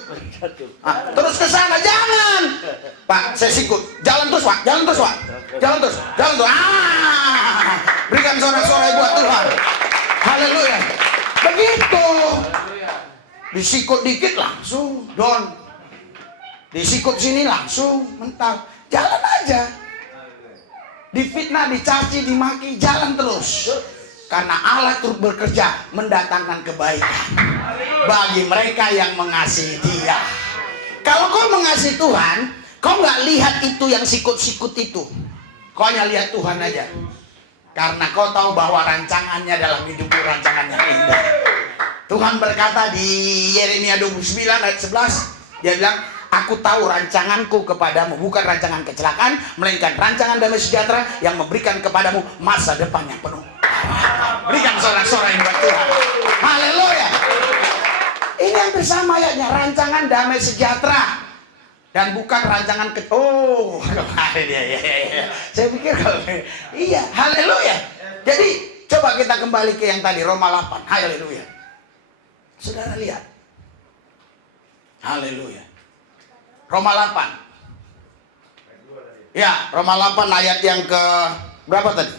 Terus ke sana, jangan. Pak, saya sikut. Jalan terus, Pak. Jalan terus, Pak. Jalan terus. Jalan terus. Berikan sorak-sorai buat Tuhan. Haleluya. Begitu. Disikut dikit langsung down. Disikut sini langsung mental. Jalan aja. Difitnah, dicaci, dimaki, jalan terus. Karena Allah turut bekerja mendatangkan kebaikan bagi mereka yang mengasihi Dia. Kalau kau mengasihi Tuhan, kau nggak lihat itu yang sikut-sikut itu. Kau hanya lihat Tuhan aja. Karena kau tahu bahwa rancangannya dalam hidupmu rancangan yang indah. Tuhan berkata di Yeremia 29 ayat 11, dia bilang, aku tahu rancanganku kepadamu, bukan rancangan kecelakaan, melainkan rancangan damai sejahtera yang memberikan kepadamu masa depan yang penuh. Berikan sorak-sorai buat Tuhan. Haleluya. Ini yang bersama ayatnya, rancangan damai sejahtera. Dan bukan rancangan kemarin ya. Saya pikir kalau iya, haleluya. Jadi coba kita kembali ke yang tadi Roma 8. Haleluya. Saudara lihat. Haleluya. Roma 8. Ya, Roma 8 ayat yang ke berapa tadi?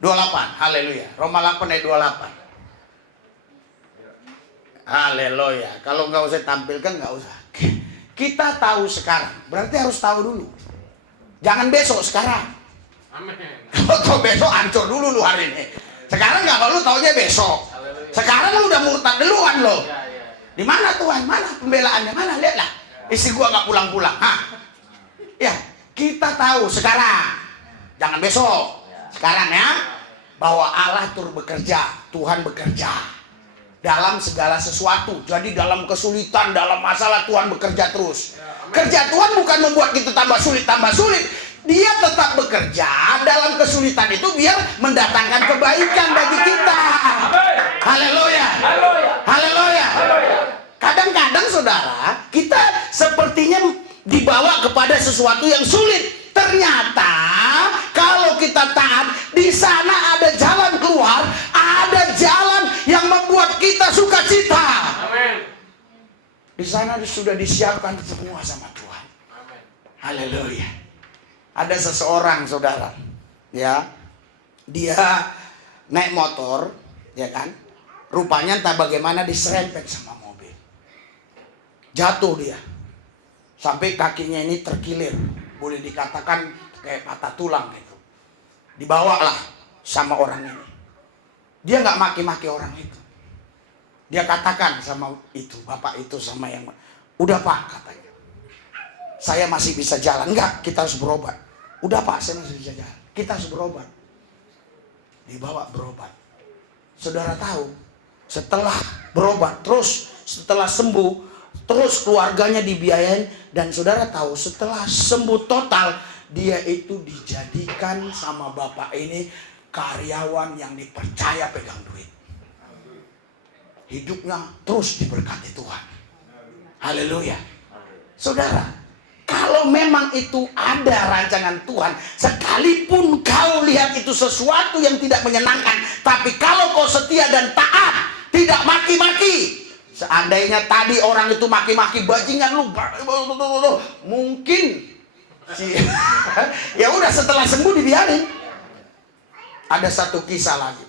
28. Haleluya. Roma 8 ayat 28. Haleluya. Kalau nggak usah tampilkan, nggak usah. Kita tahu sekarang, berarti harus tahu dulu. Jangan besok, sekarang. Amin. Kalau tahu besok, hancur dulu lu hari ini. Sekarang nggak, kalau lu taunya besok. Sekarang lu udah murtad duluan lo. Di mana Tuhan? Mana pembelaannya? Mana? Lihatlah. Istri gua nggak pulang-pulang. Ya, kita tahu sekarang. Jangan besok. Sekarang ya. Bahwa Allah turut bekerja, Tuhan bekerja dalam segala sesuatu. Jadi dalam kesulitan, dalam masalah Tuhan bekerja terus. Kerja Tuhan bukan membuat kita tambah sulit. Dia tetap bekerja dalam kesulitan itu biar mendatangkan kebaikan bagi kita. Haleluya. Haleluya. Kadang-kadang saudara, kita sepertinya dibawa kepada sesuatu yang sulit. Ternyata kalau kita taat, di sana ada jalan keluar, ada jalan yang membuat kita sukacita. Amin. Di sana sudah disiapkan semua sama Tuhan. Amin. Haleluya. Ada seseorang saudara, ya, dia naik motor, ya kan? Rupanya entah bagaimana diserempet sama mobil. Jatuh dia. Sampai kakinya ini terkilir. Boleh dikatakan kayak patah tulang gitu. Dibawalah sama orang ini. Dia nggak maki-maki orang itu. Dia katakan sama itu, bapak itu sama yang, udah Pak, katanya, saya masih bisa jalan. Enggak, kita harus berobat. Udah Pak, saya masih bisa jalan. Kita harus berobat. Dibawa berobat. Saudara tahu, setelah berobat, terus setelah sembuh, terus keluarganya dibiayain, dan saudara tahu setelah sembuh total, dia itu dijadikan sama bapak ini karyawan yang dipercaya pegang duit. Hidupnya terus diberkati Tuhan. Haleluya. Saudara, kalau memang itu ada rancangan Tuhan, sekalipun kau lihat itu sesuatu yang tidak menyenangkan, tapi kalau kau setia dan taat, tidak maki-maki. Seandainya tadi orang itu maki-maki, bajingan lu, mungkin ya udah, setelah sembuh dibiarin. Ada satu kisah lagi.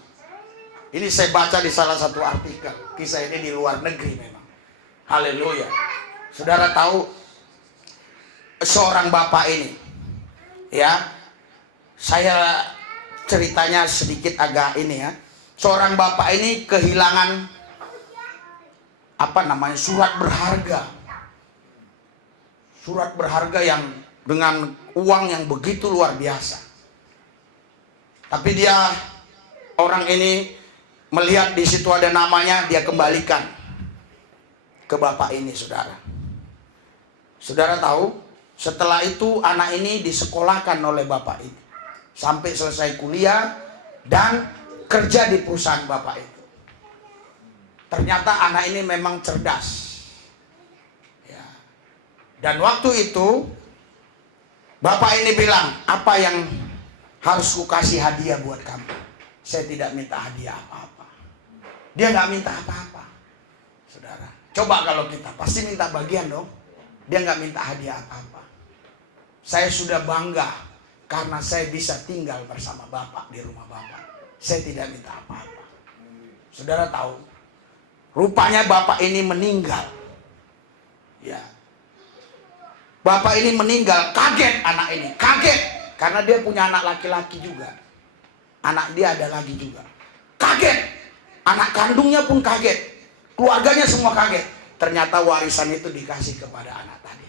Ini saya baca di salah satu artikel. Kisah ini di luar negeri memang. Haleluya. Saudara tahu seorang bapak ini, ya, saya ceritanya sedikit agak ini ya. Seorang bapak ini kehilangan surat berharga. Surat berharga yang dengan uang yang begitu luar biasa. Tapi orang ini melihat di situ ada namanya, dia kembalikan ke bapak ini, saudara. Saudara tahu, setelah itu anak ini disekolahkan oleh bapak ini sampai selesai kuliah dan kerja di perusahaan bapak itu. Ternyata anak ini memang cerdas. Ya. Dan waktu itu bapak ini bilang, apa yang harus ku kasih hadiah buat kamu? Saya tidak minta hadiah apa-apa. Dia nggak minta apa-apa, saudara. Coba kalau kita pasti minta bagian dong. Dia nggak minta hadiah apa-apa. Saya sudah bangga karena saya bisa tinggal bersama bapak di rumah bapak. Saya tidak minta apa-apa. Saudara tahu, rupanya bapak ini meninggal. Ya, bapak ini meninggal, kaget anak ini, kaget karena dia punya anak laki-laki juga. Anak dia ada lagi juga, kaget. Anak kandungnya pun kaget, keluarganya semua kaget. Ternyata warisan itu dikasih kepada anak tadi.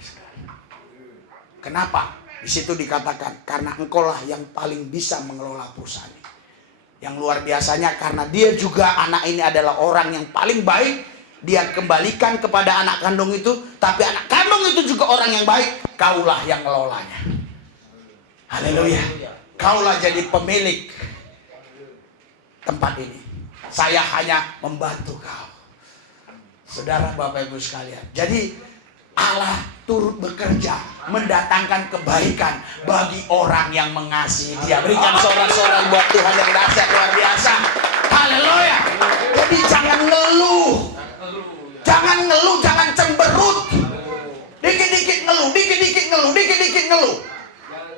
Kenapa? Di situ dikatakan, karena engkaulah yang paling bisa mengelola perusahaan ini. Yang luar biasanya karena dia juga, anak ini adalah orang yang paling baik, dia kembalikan kepada anak kandung itu. Tapi anak kandung itu juga orang yang baik, kaulah yang ngelolanya. Haleluya. Kaulah jadi pemilik tempat ini. Saya hanya membantu kau. Saudara, Bapak Ibu sekalian. Jadi Allah turut bekerja mendatangkan kebaikan bagi orang yang mengasihi Dia. Berikan sorak-sorai buat Tuhan yang dahsyat luar biasa. Haleluya. Jadi jangan ngeluh. Jangan ngeluh, jangan cemberut. Dikit-dikit ngeluh, dikit-dikit ngeluh, dikit-dikit ngeluh.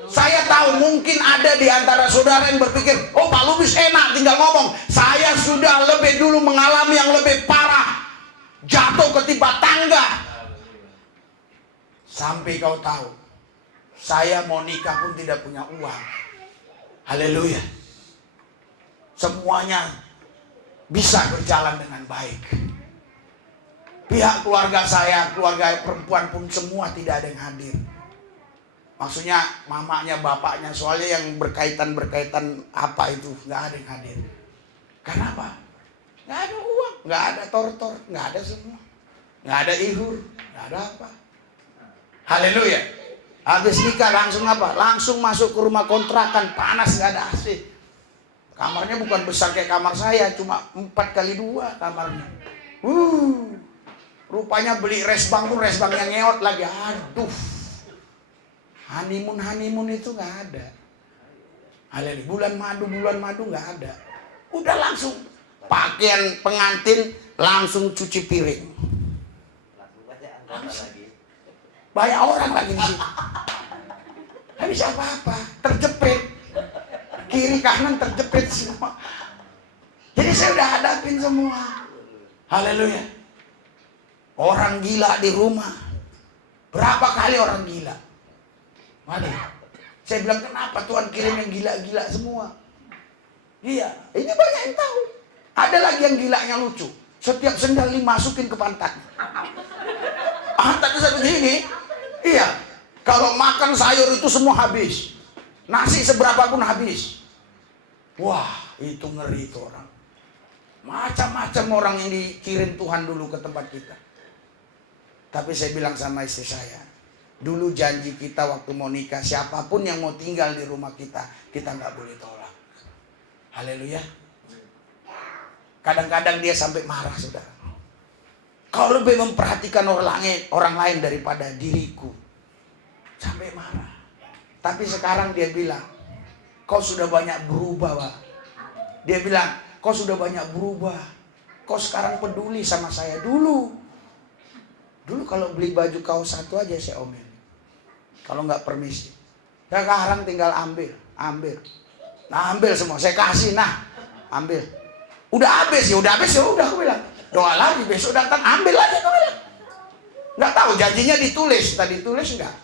Saya tahu mungkin ada di antara saudara yang berpikir, oh Pak Lubis enak tinggal ngomong. Saya sudah lebih dulu mengalami yang lebih parah. Jatuh ketimpa tangga. Sampai kau tahu, saya mau nikah pun tidak punya uang. Haleluya. Semuanya bisa berjalan dengan baik. Pihak keluarga saya, keluarga perempuan pun semua tidak ada yang hadir. Maksudnya mamanya, bapaknya, soalnya yang berkaitan apa itu, nggak ada yang hadir. Kenapa? Nggak ada uang, nggak ada tortor, nggak ada semua. Nggak ada ihur, nggak ada apa. Haleluya. Habis nikah langsung apa? Langsung masuk ke rumah kontrakan, panas, nggak ada AC. Kamarnya bukan besar kayak kamar saya, cuma 4x2 kamarnya. Rupanya beli resbang pun resbang yang ngeot lagi. Aduh. Honeymoon itu nggak ada. Haleluya. Bulan madu nggak ada. Udah langsung pakaian pengantin langsung cuci piring. Banyak orang lagi di situ. Nggak bisa apa-apa, terjepit. Kiri kanan terjepit semua. Jadi saya udah hadapin semua. Haleluya. Orang gila di rumah. Berapa kali orang gila? Waduh. Saya bilang, kenapa Tuhan kirim yang gila-gila semua? Iya, ini banyak yang tahu. Ada lagi yang gilanya lucu. Setiap sendal dimasukin ke pantat. Pantatnya satu gini. Iya, kalau makan sayur itu semua habis. Nasi seberapa pun habis. Wah, itu ngeri itu orang. Macam-macam orang yang dikirim Tuhan dulu ke tempat kita. Tapi saya bilang sama istri saya, dulu janji kita waktu mau nikah, siapapun yang mau tinggal di rumah kita nggak boleh tolak. Haleluya. Kadang-kadang dia sampai marah, saudara. Kau lebih memperhatikan orang lain daripada diriku. Sampai marah. Tapi sekarang dia bilang, kau sudah banyak berubah, Pak. Dia bilang, kau sudah banyak berubah. Kau sekarang peduli sama saya. Dulu kalau beli baju kaos satu aja saya omel. Kalau nggak permisi. Sekarang tinggal ambil. Nah, ambil semua. Saya kasih, nah, ambil. Udah habis ya udah aku bilang. Doa lagi, besok datang ambil lagi, aku bilang. Nggak tahu janjinya ditulis, tadi tulis enggak?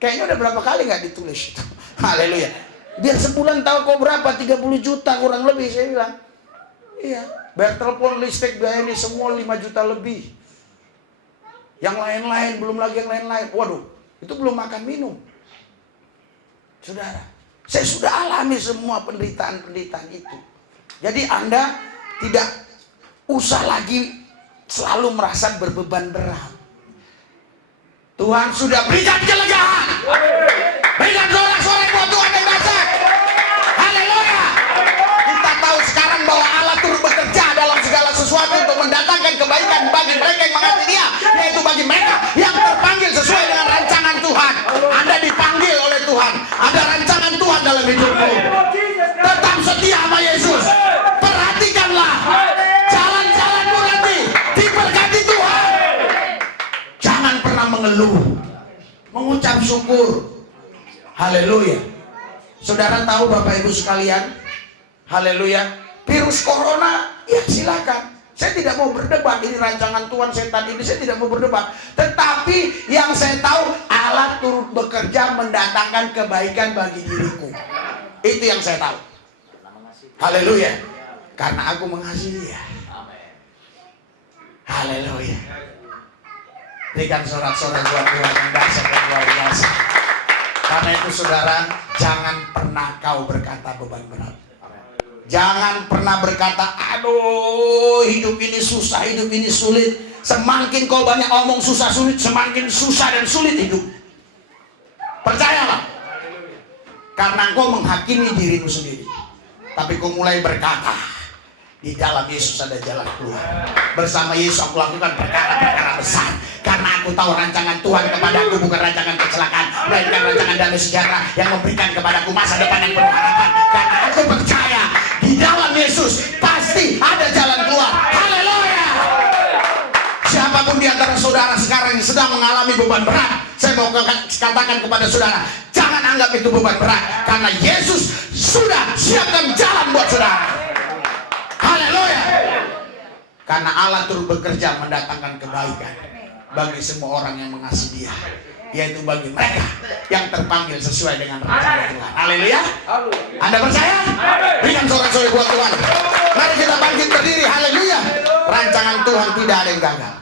Kayaknya udah berapa kali nggak ditulis itu. Haleluya. Biar sebulan tahu kau berapa, 30 juta kurang lebih, saya bilang. Iya, bayar telepon, listrik, biaya ini semua 5 juta lebih. Yang lain-lain, belum lagi yang lain-lain. Waduh, itu belum makan minum. Saudara, saya sudah alami semua penderitaan-penderitaan itu. Jadi Anda tidak usah lagi selalu merasa berbeban berat. Tuhan sudah berikan kelegaan. Berikan sorak-sorai buat Tuhan yang dahsyat. Haleluya. Kita tahu sekarang bahwa Allah turut bekerja dalam segala sesuatu untuk mendatangkan kebaikan bagi mereka yang mengasihi Dia, yaitu bagi mereka yang terpanggil sesuai dengan rancangan Tuhan. Anda dipanggil oleh Tuhan. Ada rancangan Tuhan dalam hidupmu. Tetap setia sama Yesus. Perhatikanlah jalan-jalanmu nanti diberkati Tuhan. Jangan pernah mengeluh, mengucap syukur. Haleluya. Saudara tahu Bapak Ibu sekalian, haleluya, virus corona, ya silakan. Saya tidak mau berdebat, ini rancangan Tuhan, setan ini, saya tidak mau berdebat. Tetapi yang saya tahu, Allah turut bekerja mendatangkan kebaikan bagi diriku. Itu yang saya tahu. Haleluya. Karena aku mengasihi Dia. Haleluya. Berikan sorak-sorai buat Tuhan yang dahsyat dan luar biasa. Karena itu saudara, jangan pernah kau berkata beban berat. Jangan pernah berkata, aduh hidup ini susah, hidup ini sulit. Semakin kau banyak omong susah sulit, semakin susah dan sulit hidup. Percayalah. Karena kau menghakimi dirimu sendiri. Tapi kau mulai berkata, di dalam Yesus ada jalan keluar. Bersama Yesus aku lakukan perkara-perkara besar. Karena aku tahu rancangan Tuhan kepadaku bukan rancangan kecelakaan, melainkan rancangan damai sejahtera yang memberikan kepadaku masa depan yang penuh harapan. Karena aku percaya di dalam Yesus pasti ada jalan keluar. Haleluya. Siapapun di antara saudara sekarang yang sedang mengalami beban berat, saya mau katakan kepada saudara, jangan anggap itu beban berat, karena Yesus sudah siapkan jalan buat saudara. Haleluya. Karena Allah turut bekerja mendatangkan kebaikan bagi semua orang yang mengasihi Dia, yaitu bagi mereka yang terpanggil sesuai dengan rencana Tuhan. Haleluya. Anda percaya? Berikan sorak-sorai buat Tuhan. Mari kita bangkit berdiri. Haleluya. Rancangan Tuhan tidak ada yang gagal.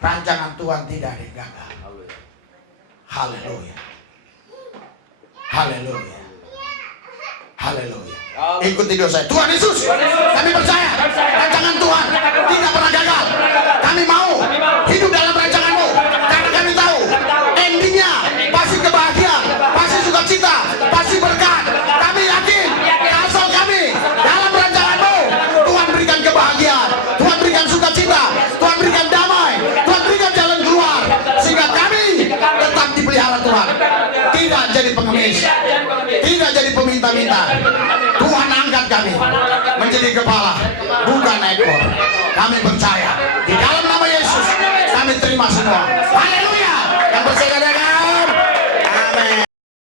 Rancangan Tuhan tidak ada yang gagal. Haleluya. Haleluya. Haleluya. Ikuti doa saya. Tuhan Yesus, kami percaya rancangan Tuhan tidak pernah gagal. Kami mau hidup dalam rancangan-Mu, karena kami tahu endingnya pasti kebahagiaan, pasti sukacita, pasti berkat. Kami yakin asal kami dalam rancangan-Mu, Tuhan berikan kebahagiaan, Tuhan berikan sukacita, Tuhan berikan damai, Tuhan berikan jalan keluar, sehingga kami tetap dipelihara Tuhan, tidak jadi pengemis, tidak jadi peminta-minta. Tuhan angkat kami menjadi kepala, bukan ekor. Kami percaya di dalam nama Yesus kami terima semua. Haleluya. Yang percaya dengan